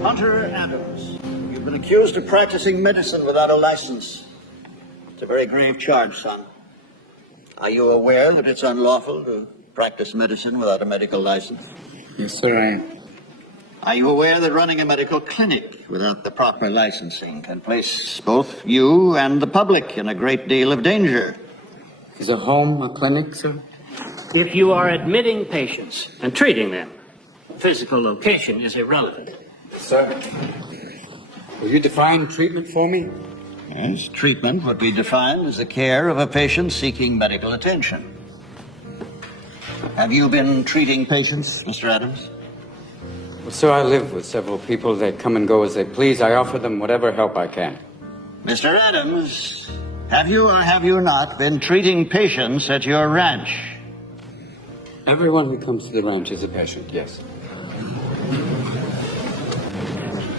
Hunter Adams, you've been accused of practicing medicine without a license. It's a very grave charge, son. Are you aware that it's unlawful to practice medicine without a medical license? Yes, sir, I am. Are you aware that running a medical clinic without the proper licensing can place both you and the public in a great deal of danger? Is a home a clinic, sir? If you are admitting patients and treating them, physical location is irrelevant. Sir, will you define treatment for me? Yes, treatment would be defined as the care of a patient seeking medical attention. Have you been treating patients, Mr. Adams? Well, sir, I live with several people. They come and go as they please. I offer them whatever help I can. Mr. Adams, have you or have you not been treating patients at your ranch? Everyone who comes to the ranch is a patient, yes.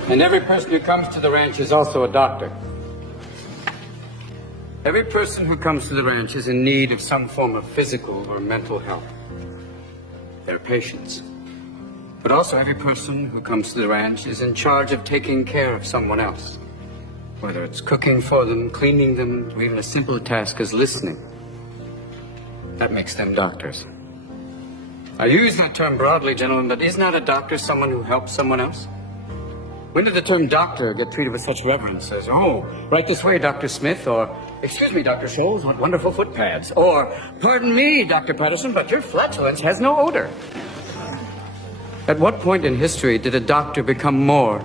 And every person who comes to the ranch is also a doctor. Every person who comes to the ranch is in need of some form of physical or mental help. They're patients. But also every person who comes to the ranch is in charge of taking care of someone else. Whether it's cooking for them, cleaning them, or even a simple task as listening. That makes them doctors. I use that term broadly, gentlemen, but is not a doctor someone who helps someone else? When did the term doctor get treated with such reverence as, oh, right this way, Dr. Smith, or, excuse me, Dr. Scholes, what wonderful foot pads, or, pardon me, Dr. Patterson, but your flatulence has no odor. At what point in history did a doctor become more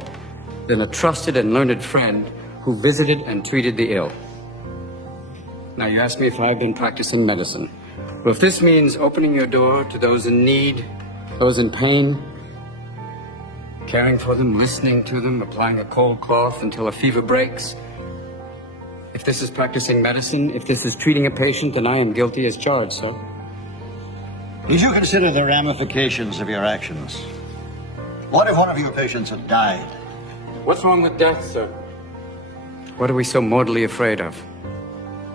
than a trusted and learned friend who visited and treated the ill? Now, you ask me if I've been practicing medicine. Well, if this means opening your door to those in need, those in pain, caring for them, listening to them, applying a cold cloth until a fever breaks. If this is practicing medicine, if this is treating a patient, then I am guilty as charged, sir. Did you consider the ramifications of your actions? What if one of your patients had died? What's wrong with death, sir? What are we so mortally afraid of?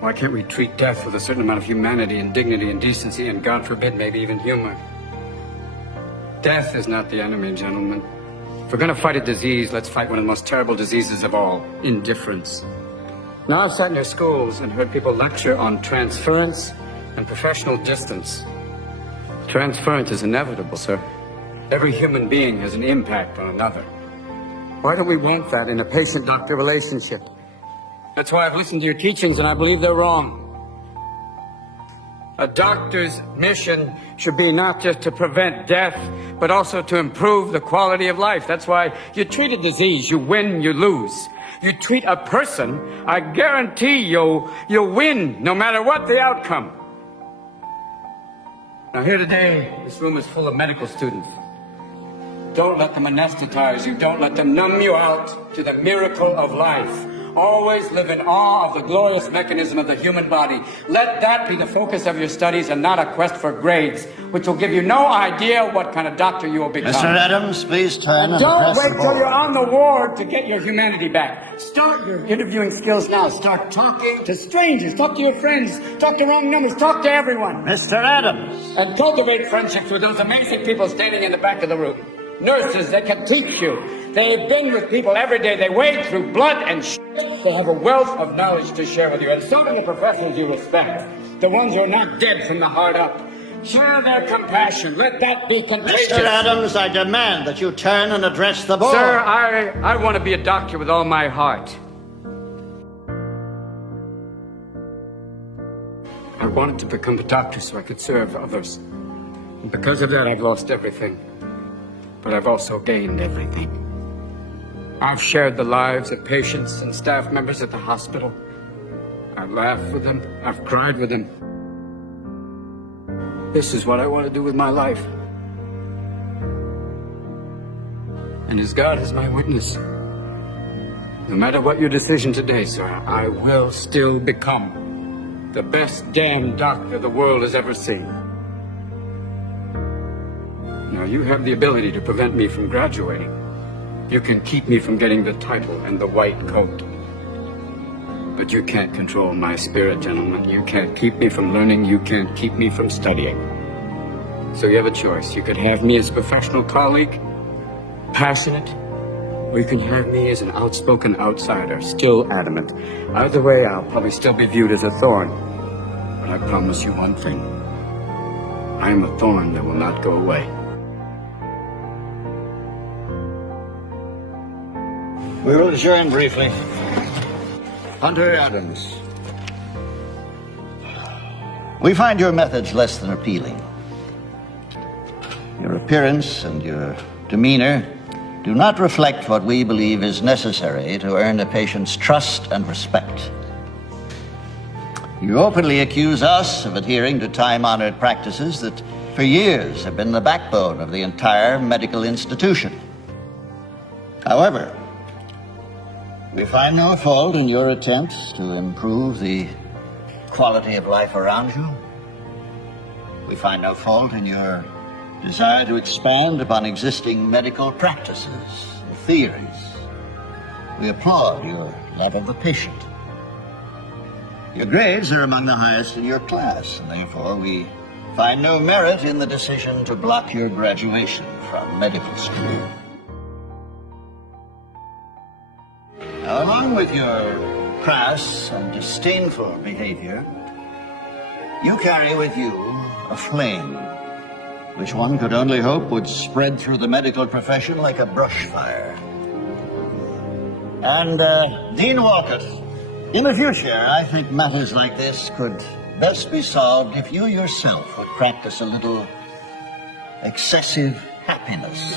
Why can't we treat death with a certain amount of humanity and dignity and decency and, God forbid, maybe even humor? Death is not the enemy, gentlemen. If we're going to fight a disease, let's fight one of the most terrible diseases of all, indifference. Now, I've sat in your schools and heard people lecture on transference and professional distance. Transference is inevitable, sir. Every human being has an impact on another. Why don't we want that in a patient-doctor relationship? That's why I've listened to your teachings and I believe they're wrong. A doctor's mission should be not just to prevent death, but also to improve the quality of life. That's why you treat a disease, you win, you lose. You treat a person, I guarantee you'll win, no matter what the outcome. Now here today, this room is full of medical students. Don't let them anesthetize you. Don't let them numb you out to the miracle of life. Always live in awe of the glorious mechanism of the human body. Let that be the focus of your studies and not a quest for grades, which will give you no idea what kind of doctor you will become. Mr. Adams, please turn and don't press wait the till you're on the ward to get your humanity back. Start your interviewing skills now. Start talking to strangers. Talk to your friends. Talk to wrong numbers. Talk to everyone. Shit. Mr. Adams! And cultivate friendships with those amazing people standing in the back of the room. Nurses that can teach you. They've been with people every day. They wade through blood and shit. They have a wealth of knowledge to share with you. And so do the professionals you respect. The ones who are not dead from the heart up. Share their compassion. Let that be contagious. Mr. Adams, I demand that you turn and address the board. Sir, I want to be a doctor with all my heart. I wanted to become a doctor so I could serve others. And because of that, I've lost everything. But I've also gained everything. I've shared the lives of patients and staff members at the hospital. I've laughed with them. I've cried with them. This is what I want to do with my life. And as God is my witness, no matter what your decision today, sir, I will still become the best damn doctor the world has ever seen. Now, you have the ability to prevent me from graduating. You can keep me from getting the title and the white coat. But you can't control my spirit, gentlemen. You can't keep me from learning. You can't keep me from studying. So you have a choice. You could have me as a professional colleague, passionate, or you can have me as an outspoken outsider, still adamant. Either way, I'll probably still be viewed as a thorn. But I promise you one thing. I am a thorn that will not go away. We will adjourn briefly. Hunter Adams. We find your methods less than appealing. Your appearance and your demeanor do not reflect what we believe is necessary to earn a patient's trust and respect. You openly accuse us of adhering to time-honored practices that for years have been the backbone of the entire medical institution. However, we find no fault in your attempts to improve the quality of life around you. We find no fault in your desire to expand upon existing medical practices and theories. We applaud your love of the patient. Your grades are among the highest in your class, and therefore we find no merit in the decision to block your graduation from medical school. Now, along with your crass and disdainful behavior, you carry with you a flame, which one could only hope would spread through the medical profession like a brush fire. And, Dean Walcott, in the future, I think matters like this could best be solved if you yourself would practice a little excessive happiness.